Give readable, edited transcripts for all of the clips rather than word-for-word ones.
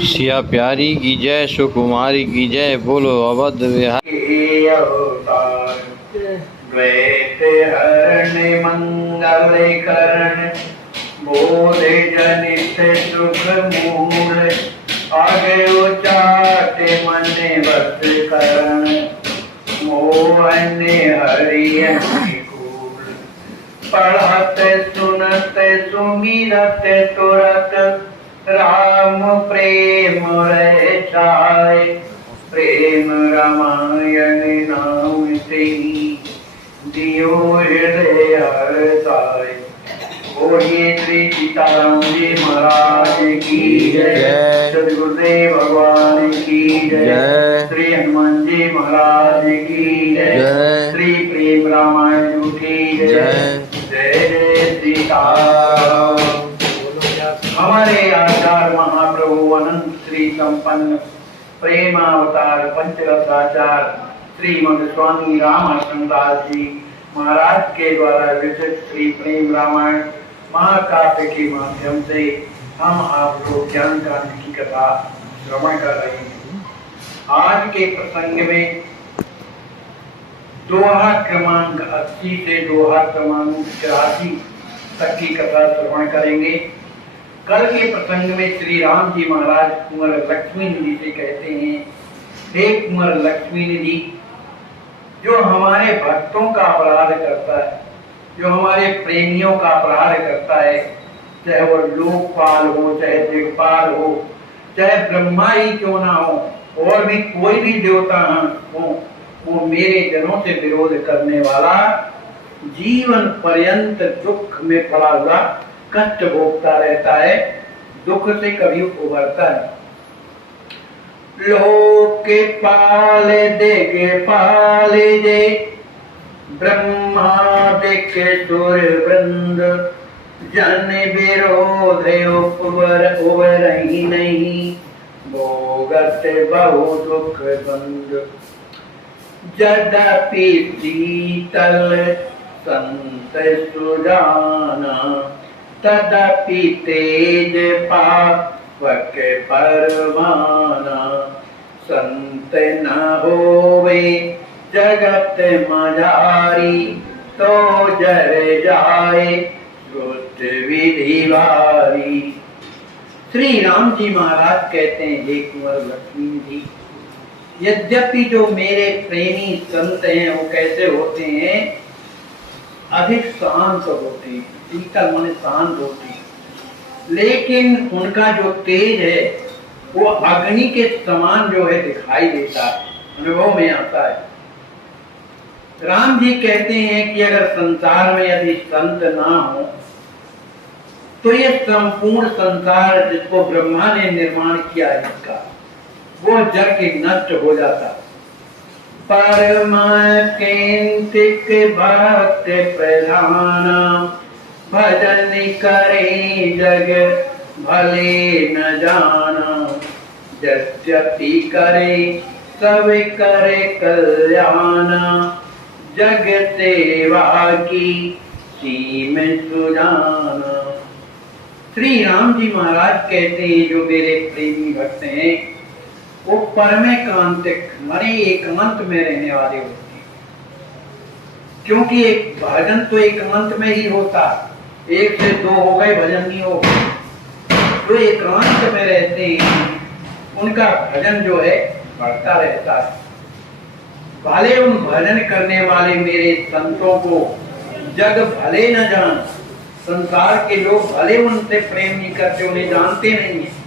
सिया प्यारी की जय, सुकुमारी की जय, बोलो अवध विहारी। द्वैत हरण मंगल करण, बोध जनित सुख मूल, आगे उचाट मन वस करण, मोहन हरि अनुकूल, पढ़त सुनत सुमिरत तुरत, राम प्रेम रह जाए, प्रेम रामायण नाम से दियो हृदय हरताए। बोलिए श्री सीताराम जी महाराज की जय, सदगुरुदेव भगवान की जय, श्री हनुमान जी महाराज की जय, श्री प्रेम रामायण की जय, जय जय सीताराम। हमारे आचार्य महाप्रभु अनंत श्री संपन्न प्रेमावतार पंचरसाचार श्रीमद स्वामी रामकृष्णदास जी महाराज के द्वारा विरचित श्री प्रेम रामायण महाकाव्य के माध्यम से हम आप लोग ज्ञान कांड की कथा श्रवण कर रहे हैं। आज के प्रसंग में दोहा क्रमांक 80 से दोहा क्रमांक 84 तक की कथा श्रवण करेंगे। कल के प्रसंग में श्री राम जी महाराज कुंवर लक्ष्मी निधि से कहते हैं, हे कुंवर लक्ष्मी निधि, जो हमारे भक्तों का अपराध करता है, जो हमारे प्रेमियों का अपराध करता है, चाहे वो लोकपाल हो, चाहे दिक्पाल हो, चाहे ब्रह्मा ही क्यों ना हो, और भी कोई भी देवता हो, वो मेरे जनों से विरोध करने वाला जीवन पर्यंत दुख में पड़ा हुआ कष्ट भोगता रहता है, दुख से कभी उबरता है। लोक के पाले देगे पाले दे, ब्रह्मा देखे सुर वृंद, जन विरोध उबर ही नहीं, भोगत बहु दुख बंद। यद्यपि शीतल संत सुजाना, तदपि तेज पावक परवाना, संत न होवे जगत मझारी, तो जर जाए श्रुत विधि वारी। श्री राम जी महाराज कहते हैं, हे कुंवर लक्ष्मी जी, यद्यपि जो मेरे प्रेमी संत हैं वो कैसे होते हैं, अधिक शांत होते हैं, शीतल मन शांत होते हैं, लेकिन उनका जो तेज है वो अग्नि के समान जो है दिखाई देता है, अनुभव में आता है। राम जी कहते हैं कि अगर संसार में यदि संत ना हो तो ये संपूर्ण संसार जिसको ब्रह्मा ने निर्माण किया है, इसका वो जग के नष्ट हो जाता। परम केंतिक भक्त प्रधाना, भजन करे जग भले न जाना, यद्यपि करे सब करे कल्याणा, जग सेवा की सीम सुजाना। श्री राम जी महाराज कहते हैं, जो मेरे प्रेमी भक्त हैं वो परमेकांतिक माने एकांत में रहने वाले होते हैं, क्योंकि एक भजन तो एकांत में ही होता, एक से दो हो गए भजन नहीं हो। जो एकांत में रहते हैं उनका भजन जो है बढ़ता रहता है। भले उन भजन करने वाले मेरे संतों को जग भले न जान, संसार के लोग भले उनसे प्रेम नहीं करते, उन्हें जानते नहीं है,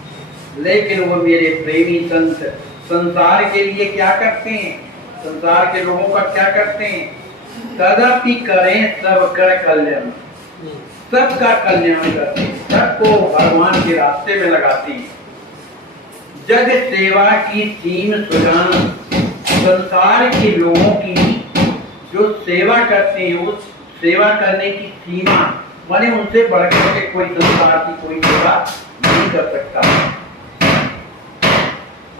लेकिन वो मेरे प्रेमी संत संसार के लिए क्या करते हैं, संसार के लोगों का क्या करते हैं, तदपि करें सब कर कल्याण, सबका कल्याण करते हैं, सबको भगवान के रास्ते में लगाते हैं। जग सेवा की सीम सुजाना, संसार के लोगों की जो सेवा करते हैं उस सेवा करने की सीमा माने उनसे बढ़कर के कोई संसार की कोई सेवा नहीं कर सकता।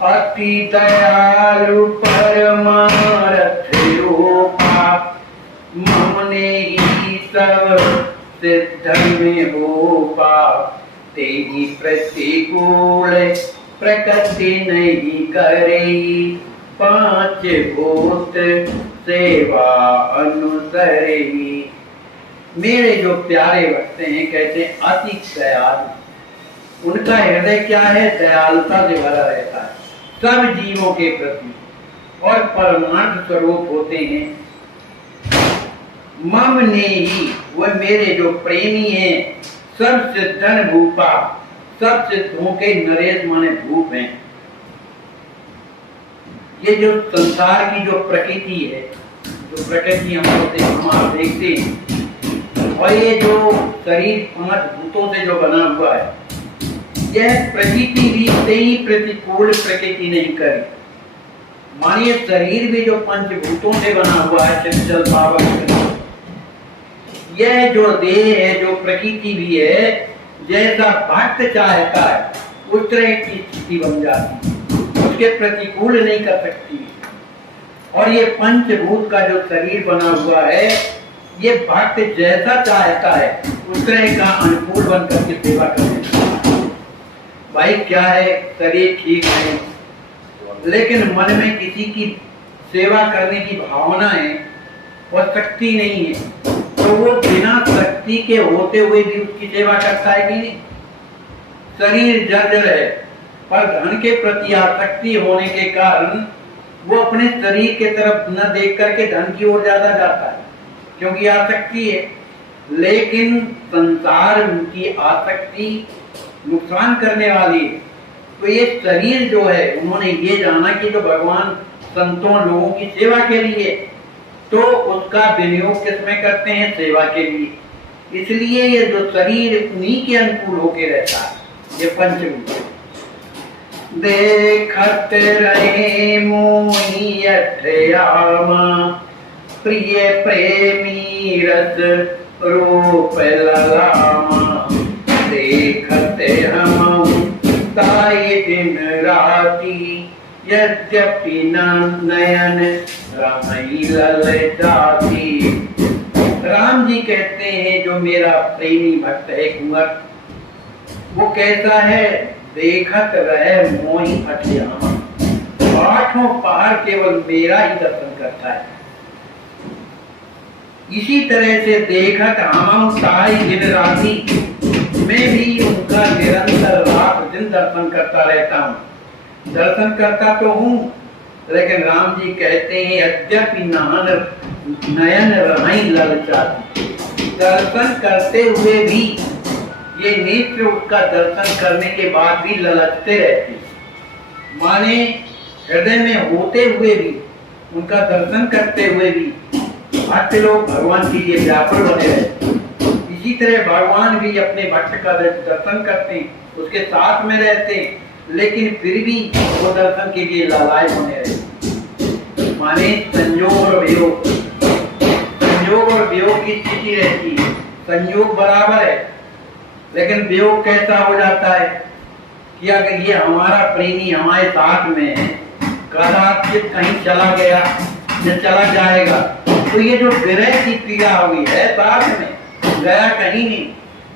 अति दयालु परमारथ रूपा, ममने ही सब सिद्ध में होपा, तेहि प्रतिकूल प्रकृति नहीं करेगी, पांच भूत सेवा अनुसरेगी। मेरे जो प्यारे भक्त हैं कहते हैं अति दयालु, उनका हृदय क्या है, दयालुता से भरा रहता है सब जीवों के प्रति, और परमार्थ स्वरूप होते हैं। मम ने ही, वह मेरे जो प्रेमी हैं, सब सिद्धन भूपा, सब सिद्धों के नरेश माने भूप हैं। ये जो संसार की जो प्रकृति है, जो प्रकृति हम आप देखते हैं, और ये जो शरीर पांच भूतों से जो बना हुआ है, यह प्रकृति भी सही प्रतिकूल प्रकृति नहीं करी। मानिए शरीर भी जो पंचभूतों से बना हुआ है, चंचल पावक, यह जो देह है, जो प्रकृति भी है, जैसा भक्त चाहता है उस तरह की स्थिति बन जाती है, उसके प्रतिकूल नहीं कर सकती। और ये पंचभूत का जो शरीर बना हुआ है, ये भक्त जैसा चाहता है उस तरह का अनुकूल बन करके सेवा करने। भाई क्या है, शरीर ठीक नहीं, लेकिन मन में किसी की सेवा करने की भावना है और शक्ति नहीं है, तो वो बिना शक्ति के होते हुए भी उसकी सेवा करता है कि नहीं। शरीर जर्जर है, पर धन के प्रति आसक्ति होने के कारण वो अपने शरीर के तरफ न देख करके धन की ओर ज्यादा जाता है, क्योंकि आसक्ति है। लेकिन संसार की आसक्ति नुकसान करने वाली है। तो ये शरीर जो है, उन्होंने ये जाना कि जो भगवान संतों लोगों की सेवा के लिए, तो उसका विनियोग किसमें करते हैं, सेवा के लिए। इसलिए ये जो शरीर उन्हीं के अनुकूल होके रहता है, ये पंचभूत। देखत रहे मोही अठयामा, प्रिय प्रेमी रस रूप ललामा। देखते हम ताई दिन राती, यद्यपि नयन रामई ललचाती। राम जी कहते हैं जो मेरा प्रेमी भक्त है कुंवर, वो कैसा है, देखत रहे मोही अठयामा, आठों पहाड़ केवल मेरा ही दर्शन करता है। इसी तरह से देखत हम ताई दिन राती, मैं भी उनका निरंतर रात दिन दर्शन करता रहता हूँ। दर्शन करता तो हूँ, लेकिन राम जी कहते हैं यद्यपि नयन रहाई ललचाती, दर्शन करते हुए भी ये नेत्र उसका दर्शन करने के बाद भी ललचते रहते, माने हृदय में होते हुए भी, उनका दर्शन करते हुए भी भक्त लोग भगवान के लिए व्याकुल बने रहते। इसी तरह भगवान भी अपने भक्त का दर्शन करते हैं, उसके साथ में रहते हैं, लेकिन फिर भी वो दर्शन के लिए लालायित बने रहते। माने संयोग और वियोग, संयोग और वियोग की स्थिति रहती है। संयोग बराबर है, लेकिन वियोग कैसा हो जाता है कि अगर ये हमारा प्रेमी हमारे साथ में है, कदाचित कहीं चला गया या चला जाएगा, तो ये जो विरह की पीड़ा हुई है, साथ में गया कहीं नहीं,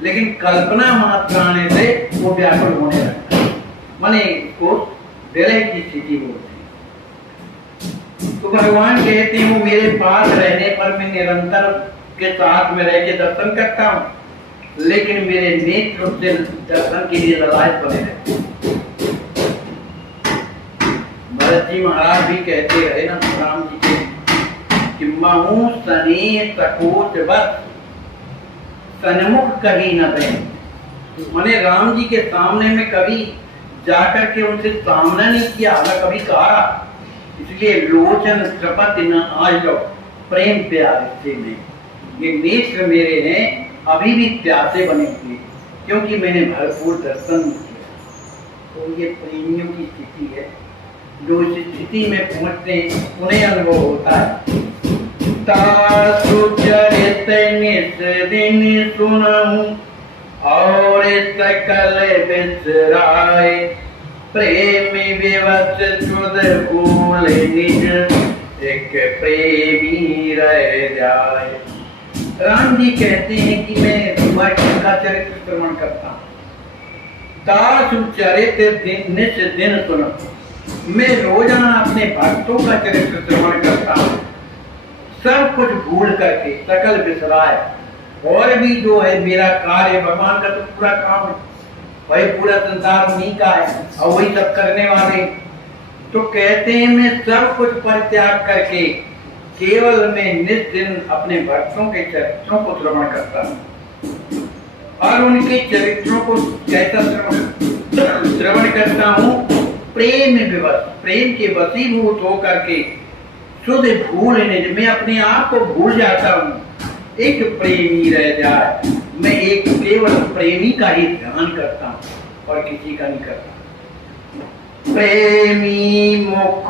लेकिन कल्पना मात्र आने से वो व्याकुल होने लगता है, माने को विरह की स्थिति होती है। तो भगवान कहते हैं वो मेरे पास रहने पर मैं निरंतर के साथ में रह के दर्शन करता हूँ, लेकिन मेरे नेत्र उससे दर्शन के लिए ललायत बने रहते हैं। भरत जी महाराज भी कहते रहे ना राम जी के कि महू सने सकोच बस सन्मुख कहीं न बे। मैंने राम जी के सामने में कभी जाकर के उनसे सामना नहीं किया, न कभी कहा, इसलिए लोचन कृपति न आज प्रेम प्यार से में, ये नेत्र मेरे हैं अभी भी प्यासे बने हुए, क्योंकि मैंने भरपूर दर्शन नहीं किया। तो ये प्रेमियों की स्थिति है, जो इस स्थिति में पहुंचते हैं उन्हें अनुभव होता है। सुचरित नित दिन सुनऊं और सकल बिसराए, प्रेमी विवश सुध भूल निज एक प्रेमी रह जाए। राम जी कहते हैं कि मैं भगवान का चरित्र श्रवण करता हूँ, तासु चरित्र दिन निस दिन सुनो। मैं रोजाना अपने भक्तों का चरित्र श्रवण करता हूँ, सब कुछ भूल करके, सकल विसराय। और भी जो है मेरा कार्य, भगवान का तो पूरा काम है भाई, पूरा संसार उन्हीं का है और वही सब करने वाले। तो कहते हैं मैं सब कुछ परित्याग करके केवल मैं नित दिन अपने भक्तों के चरित्रों को श्रवण करता हूँ और उनके चरित्रों को कैसा श्रवण करता हूँ, प्रेम विवश, प्रेम के वशीभूत होकर के शुद्ध भूलने, मैं अपने आप को भूल जाता हूँ, एक प्रेमी रह जाए। मैं एक केवल प्रेमी का ही ध्यान करता हूँ और किसी का नहीं करता। प्रेमी मुख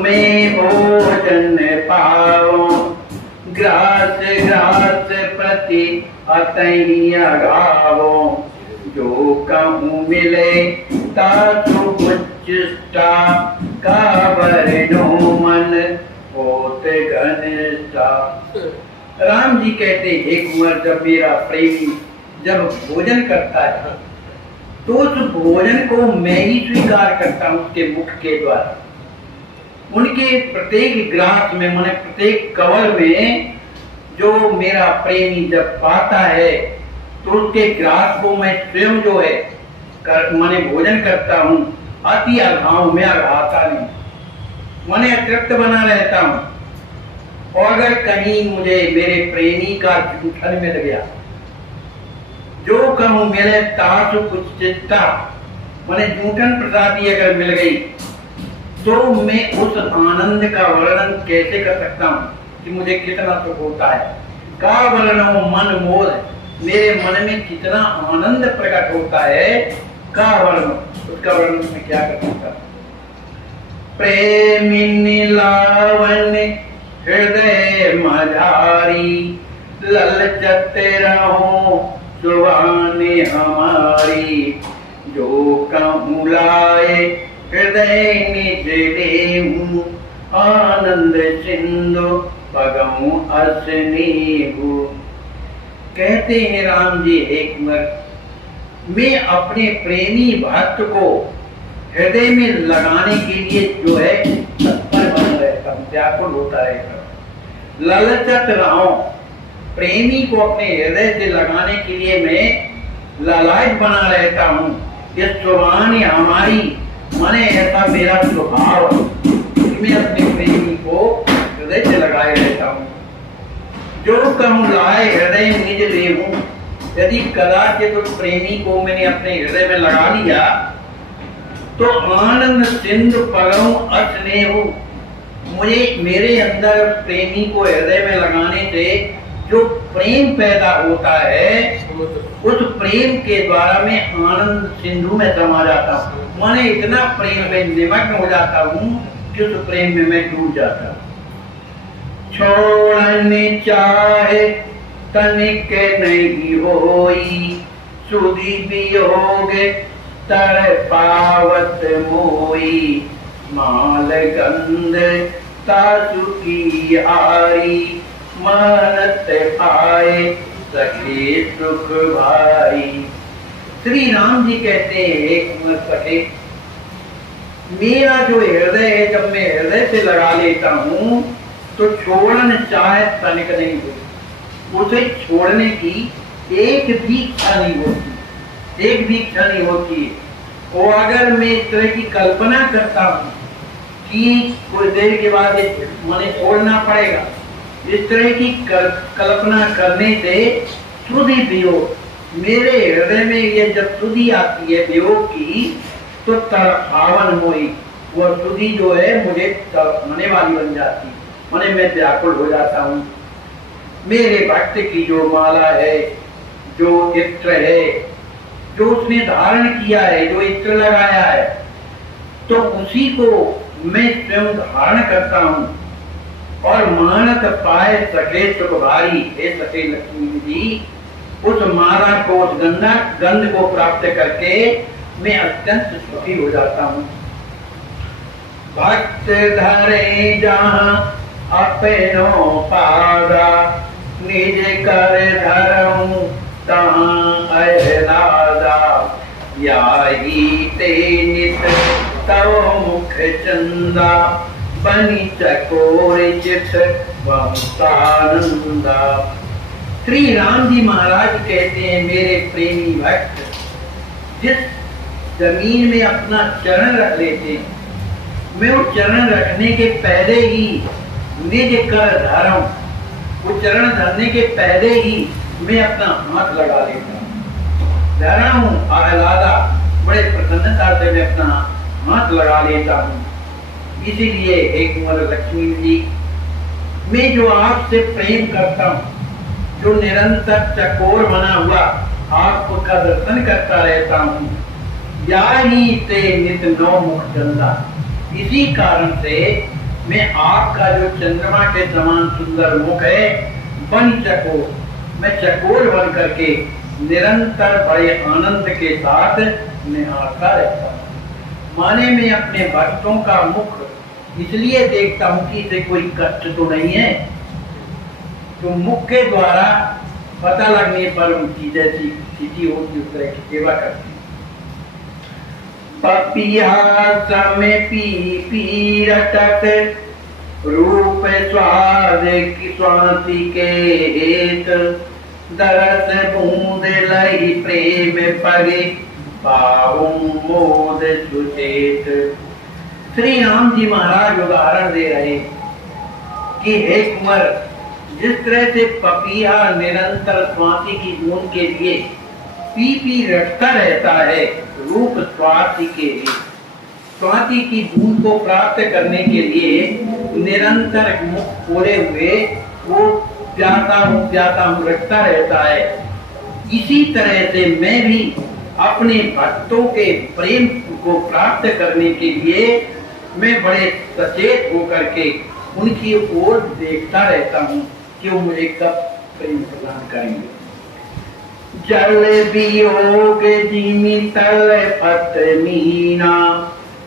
में भोजन पाओ, ग्रास ग्रास प्रति अतई अगावो। जो कहूँ मिले तासु उच्चष्टा, का वरनो मन होत घनिष्ठा। राम जी कहते एक कुंवर, जब मेरा प्रेमी जब भोजन करता है तो उस भोजन को मैं ही स्वीकार करता हूँ उसके मुख के द्वारा। उनके प्रत्येक ग्रास में, माने प्रत्येक कवल में जो मेरा प्रेमी जब पाता है तो उसके ग्रास को मैं स्वयं जो है माने भोजन करता हूँ। अति अघाव में अघाता नहीं, माने अतृप्त बना रहता हूँ। और अगर कहीं मुझे मेरे प्रेमी का जूठन मिल गया, जो कहूँ मिले तासु कुचित्ता, माने जूठन प्रसादी अगर मिल गई तो मैं उस आनंद का वर्णन कैसे कर सकता हूँ कि मुझे कितना सुख होता है। का वर्णन मन मोद, मेरे मन में कितना आनंद प्रकट होता है, का वर्णन, उसका वर्णन मैं क्या कर सकता हूँ। प्रेमिनी लावण्य हृदय मझारी, ललचत रहो जुबानी हमारी। जो कहूँ लाए हृदय निज लेहूं, आनंद सिंधु भगऊं असनीहू। कहते हैं राम जी एक मर, मैं अपने प्रेमी भक्त को हृदय में लगाने के लिए जो है तत्पर बना रहता हूँ, व्याकुल होता रहता हूँ। ललचत रहो, प्रेमी को अपने हृदय से लगाने के लिए मैं लालायत बना रहता हूँ। ये सुबानी हमारी, माने ऐसा मेरा स्वभाव है कि मैं अपने प्रेमी को हृदय से लगाए रहता हूँ। जो कहूँ लाए हृदय निज लेहूं, यदि कदाचित उस प्रेमी को मैंने अपने हृदय में लगा लिया तो आनंद सिंधु पगऊं अस्नेहू, मुझे मेरे अंदर प्रेमी को हृदय में लगाने से जो प्रेम पैदा होता है, उस प्रेम के द्वारा मैं आनंद सिंधु में समा जाता हूँ। माने इतना प्रेम में निमग्न हो जाता हूँ कि उस प्रेम में मैं डूब जाता हूँ। छोड़ने चाहे तनिक नहीं होई, सुधी वियोग तर पावत मोई। माल गंध तासु की हारी, मानत पाए सखे सुख भाई। श्री राम जी कहते हैं एक मत सके, मेरा जो हृदय है जब मैं हृदय से लगा लेता हूँ तो छोड़न चाहे तनिक नहीं होती, उसे छोड़ने की एक भी इच्छा नहीं होती, एक भी इच्छा नहीं होती है। और अगर मैं इस तरह की कल्पना करता हूँ कि कुछ देर के बाद मुझे छोड़ना पड़ेगा, इस तरह की कल्पना करने से सुधि वियोग, मेरे हृदय में ये जब सुधि आती है वियोग की तो तड़पावन मोही, वो सुधि जो है मुझे तड़पने वाली बन जाती है, माने मैं व्याकुल हो जाता हूँ। मेरे भक्त की जो माला है, जो इत्र है, जो उसने धारण किया है, जो इत्र लगाया है, तो उसी को मैं स्वयं धारण करता हूँ। और मानत पाए सके सुख भारी, हे सके लक्ष्मी जी, उस माला को, उस गंध को प्राप्त करके मैं अत्यंत सुखी हो जाता हूँ। भक्त धरे जहाँ अपनो पादा, निज कर धरऊं तहाँ अहलादा। याही ते नित तव मुख चंदा बनी चकोर चित बहुतानंदा। श्री राम जी महाराज कहते हैं, मेरे प्रेमी भक्त जिस जमीन में अपना चरण रख लेते हैं, मैं उस चरण रखने के पहले ही निज कर धर्म, वो चरण धरने के पहले ही मैं अपना हाथ लगा लेता हूँ। धरा हूँ आह्लादा, बड़े प्रसन्नता से मैं अपना हाथ लगा लेता हूँ। इसीलिए एक कुंवर लक्ष्मी जी, मैं जो आपसे प्रेम करता हूँ, जो निरंतर चकोर बना हुआ आपका दर्शन करता रहता हूँ, या ही ते नित नौ मुख चंदा, इसी कारण से मैं आपका जो चंद्रमा के समान सुंदर मुख है, बन चकोर, मैं चकोर बन करके निरंतर बड़े आनंद के साथ निहारता रहता हूँ। माने मैं अपने भक्तों का मुख इसलिए देखता हूँ कि इसे कोई कष्ट तो नहीं है, तो मुख के द्वारा पता लगने पर उनकी जैसी स्थिति होती उस तरह की सेवा करती। पपिया समय पी पी रटत रूप स्वाद की स्वाति के हेत, दरस बूंद लई प्रेम पगे पाऊं मोद सुचेत। श्री राम जी महाराज उदाहरण दे रहे कि हे कुंवर, जिस तरह से पपिया निरंतर स्वाति की बूंद के लिए पी रटता रहता है, रूप स्वाति के लिए, स्वाति की बूंद को प्राप्त करने के लिए निरंतर मुख खोले हुए वो प्याता हूँ रटता रहता है, इसी तरह से मैं भी अपने भक्तों के प्रेम को प्राप्त करने के लिए मैं बड़े सचेत होकर के उनकी ओर देखता रहता हूँ कि वो मुझे कब प्रेम प्रदान करेंगे। जल वियोग जिमि तल पत मीना,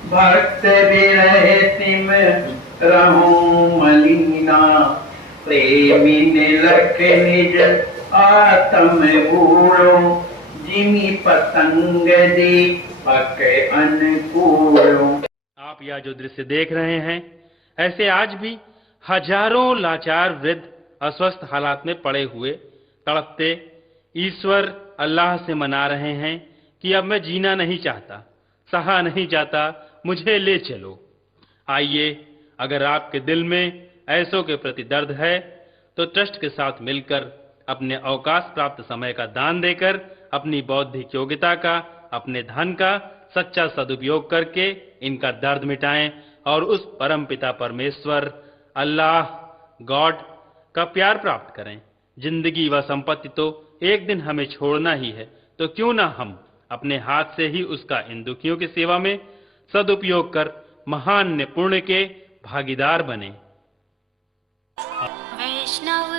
भक्त विरह तिम रहूं मलीना, प्रेमी निलख निज आत्म भूलो, जिमि पतंग दीपक अनुकूलो। आप यह जो दृश्य देख रहे हैं, ऐसे आज भी हजारों लाचार वृद्ध अस्वस्थ हालात में पड़े हुए तड़पते ईश्वर अल्लाह से मना रहे हैं कि अब मैं जीना नहीं चाहता, सहा नहीं जाता, मुझे ले चलो। आइए, अगर आपके दिल में ऐसों के प्रति दर्द है तो ट्रस्ट के साथ मिलकर अपने अवकाश प्राप्त समय का दान देकर अपनी बौद्धिक योग्यता का, अपने धन का सच्चा सदुपयोग करके इनका दर्द मिटाएं और उस परम पिता परमेश्वर अल्लाह गॉड का प्यार प्राप्त करें। जिंदगी व संपत्ति तो एक दिन हमें छोड़ना ही है, तो क्यों ना हम अपने हाथ से ही उसका इन दुखियों की सेवा में सदुपयोग कर महान पुण्य के भागीदार बने। वैष्णव